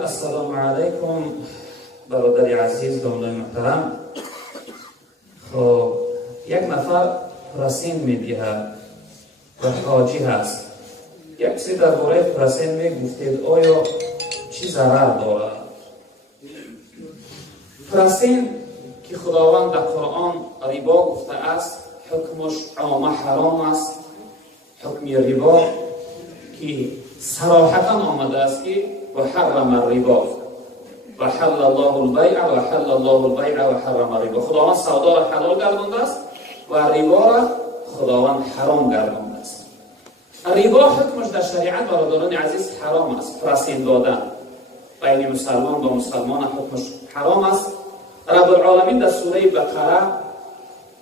السلام علیکم برادر عزیز دامنای محترم. خب یک نفر پرسین میدهد و حاجی هست. یک کسی درباره پرسین میگفتید آیا چی ضرر دارد؟ پرسین که خداوند در قرآن ربا گفته است حکمش عامه حرام است. حکم ربا که صراحتا آمده است که و حرم الربا و حل الله البیع و حل الله البیع و حرم الربا. خداوند سودا را حلال گردانده است و ربا را خداوند حرام گردانده است. ربا حکمش در شریعت برادران عزیز حرام است. پرسین دادن بین مسلمان با مسلمان حکمش حرام است. رب العالمین در سوره بقره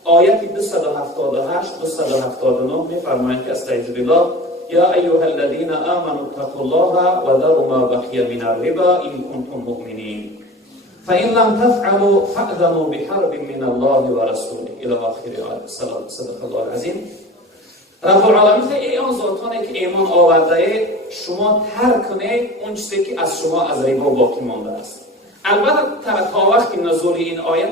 آیت 278 279 میفرمایند که استعیذ بالله یا ایها الذین آمنوا اتقوا الله و ذروا ما بقی من الربا ان کنتم مؤمنین فان لم تفعلوا فاذنوا بحرب من الله و رسوله الی آخر آیه. صدق الله العظیم. رب العالمین ای آن ذاتانی که ایمان آورده اید شما ترک کنید اون چیزی که از شما از ربا باقی مانده است. البته تا وقتی نزول این آیت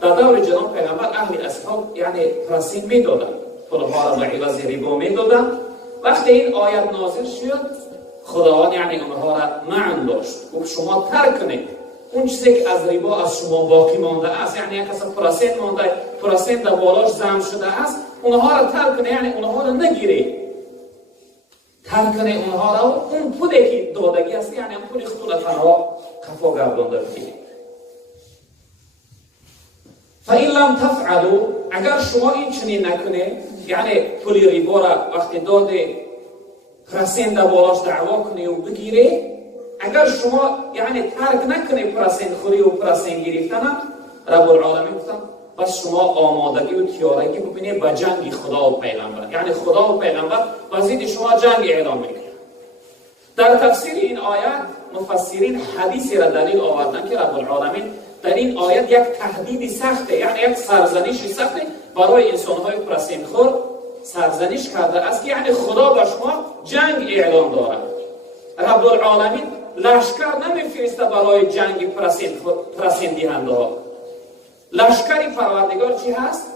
در دور جناب پیغمبر اهل اصحاب یعنی پرسین میدادند، پولها را به عوض ربا میدادند. وقتی این آیت نازل شد خداوند یعنی اونها را معن داشت و شما ترک کنید اون چیزی که از ربا از شما باقی مانده است. یعنی یک کس پرسین مانده، پرسین در بالاش جمع شده است، اونها را ترک کنید، یعنی اونها را نگیرید، ترک کنید اونها را. اون پولی که دادگی است یعنی اون پولی خودتون تنها خفا گردانده بگیرید. فإن لم تفعلوا اگر شما این چنین نکنید یعنی پولی ربا را وقتی داده پرسین در بالاش دعوا کنی و بگیره، اگر شما یعنی ترک نکنی پرسین خوری و پرسین گرفتن، رب العالمین گفتن بس شما آمادگی و تیارگی ببینید به جنگ خدا و پیغمبر. یعنی خدا و پیغمبر با ضد شما جنگ اعلام میکنن. در تفسیر این آیت مفسرین حدیثی را دلیل آوردن که رب العالمین در این آیت یک تهدید سخته، یعنی یک سرزنش سخته برای انسان‌های پرسین خور سرزنش کرده است که یعنی خدا با شما جنگ اعلام دارد. رب العالمین لشکر نمیفرسته برای جنگ پرسین دهنده ها. لشکری پروردگار چی هست؟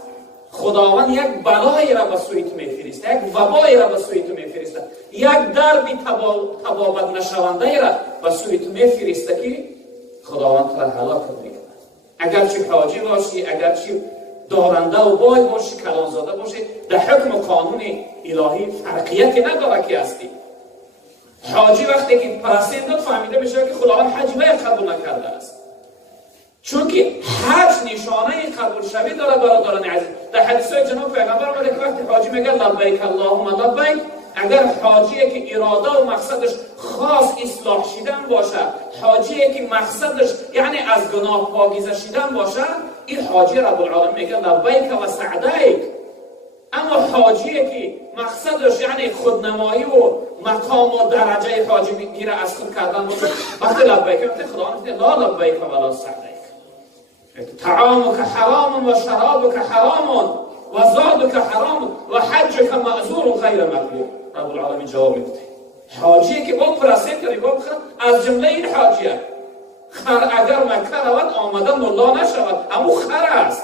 خداوند یک بلایی را به سوی تو میفرسته، یک وبایی را به سوی تو میفرسته، یک درد تبابت نشونده را به سوی تو میفرسته که خداوند تو را هلاک میکند. اگرچه حاجی باشی، اگرچه دارنده و بای باشی، کلانزاده باشی، در حکم و قانون الهی فرقیتی نداره که هستی. حاجی وقتی که پرسین داد فهمیده بشه که خداوند حج وی قبول نکرده است، چون که حج نشانه قبول شوی داره برادران عزیز. در حدیث جناب پیغمبر آمده که وقتی حاجی میگه لبیک اللهم لبیک، اگر حاجی که اراده و مقصدش خاص اصلاح شدن باشه، حاجی که مقصدش یعنی از گناه پاکیزه شدن باشه، این حاجی رب العالمین میگه لبیک و سعدیک. اما حاجی که مقصدش یعنی خودنمایی و مقام و درجه حاجی میگیره از خود کردن باشه، وقتی لبیک میگه خدا میگه لا لبیک ولا سعدیک. طعامك حرام و شرابك حرام و زادك حرام و حجك معذور غیر مقبول. رب العالمین جواب میده حاجی که با پرسین ربا بخواد از جمله این حاجیه. خر اگر مکه رود آمده ملا نشود، همون خر است.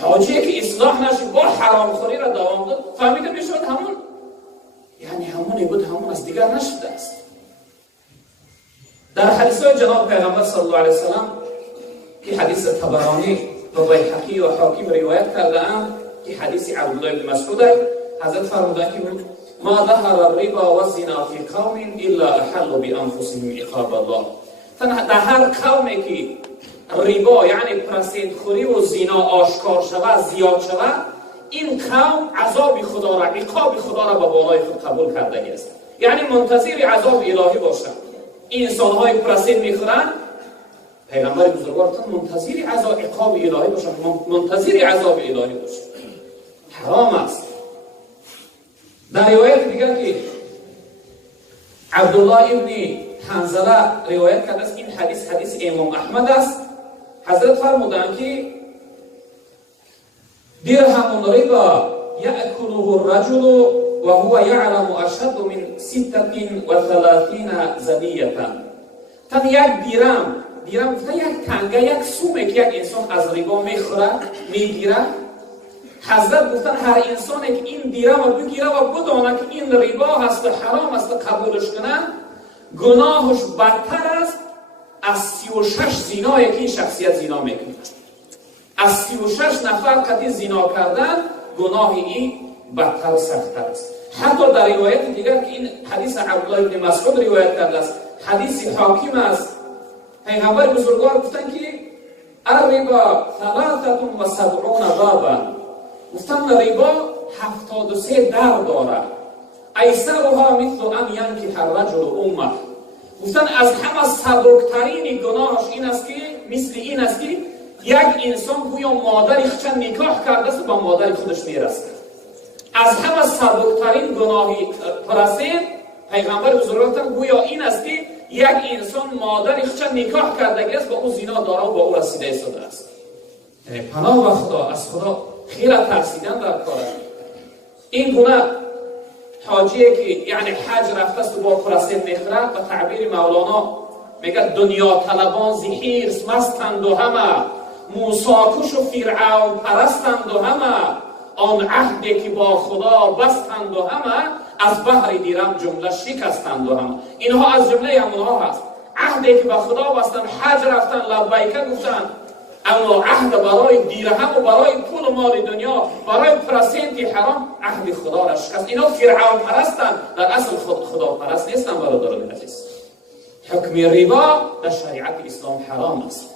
حاجی که اصلاح نشد با حرام خوری را دوام داد فهمیده میشد همون یعنی همونی بود، همون از دیگر نشده است. در حدیث جناب پیغمبر صلی الله علیه وسلم که حدیث طبرانی و بیهقی و حاکم روایت کرده‌اند که حدیث عبدالله بن مسعود حضرت فرمودند که ما ظهر الربا و الزنا فی قوم الا احلوا بانفسهم عقاب الله. در هر قومی که ربا یعنی پرستین خوری و زنا آشکار شود، زیاد شود، این قوم عذاب خدا را، عقاب خدا را به بالای خود قبول کرده است. یعنی منتظر عذاب الهی باشند. این انسان‌های پرستین میخورند، پیغمبر بزرگوار منتظر عذاب عقاب الهی باشند، منتظر عذاب الهی باشند. حرام است. در روایت دیگر که عبدالله ابن حنظله روایت کرده است، این حدیث امام احمد است. حضرت فرمودند که درهم ربا یأکله الرجل و هو یعلم اشد من 36 زنیه. تن یک دیرم گفته یک تنگه، یک سومه که یک انسان از ربا میخوره میگیره. حضرت گفتن هر انسان که این دیرم رو بگیره و بدانه که این ربا هست و حرام است و قبولش کنه، گناهش بدتر است از 36 زینایی که این شخصیت زنا میکنه. از 36 نفر قطعی زنا کردن گناه این بدتر و سخت‌تر است. حتی در روایت دیگر که این حدیث عبدالله بن مسعود روایت کرده است، حدیث حاکم است، پیغمبر بزرگوار گفتن که الربا 73 بابا، گفتن ربا 73 در داره، ایسرها مثل ان ینکح الرجل امه، گفتن از همه سبکترین گناهش این است که مثل این است که یک انسان گویا مادر خودش نکاح کرده است و با مادر خودش میرسه. از همه سبکترین گناهی پرسید پیغمبر بزرگوار گویا این است که یک انسان مادر خودش نکاح کرده است با او زنا داره و با او رسیده شده است. یعنی پناه و خدا، از خدا خیلی ترسیدن در کار. این گونه حاجیه که یعنی حج رفته است و با پرسید میخوره، به تعبیر مولانا میگه دنیا طلبان زهیرس مستند و همه، موساکش و فرعون پرستند و همه، آن عهدی که با خدا بستند و همه، از بحر دیرم جمله شکستند و همه. اینها از جمله همونها هست. عهدی که با خدا بستند، حج رفتن، لبیک گفتن، اما عهد برای دیرهم و برای پول و مال دنیا، برای پرسنتی حرام، عهد خدا را شکست. اینا فرعون پرستند، در اصل خدا پرست نیستند. برادران عزیز، حکم ربا در شریعت اسلام حرام است.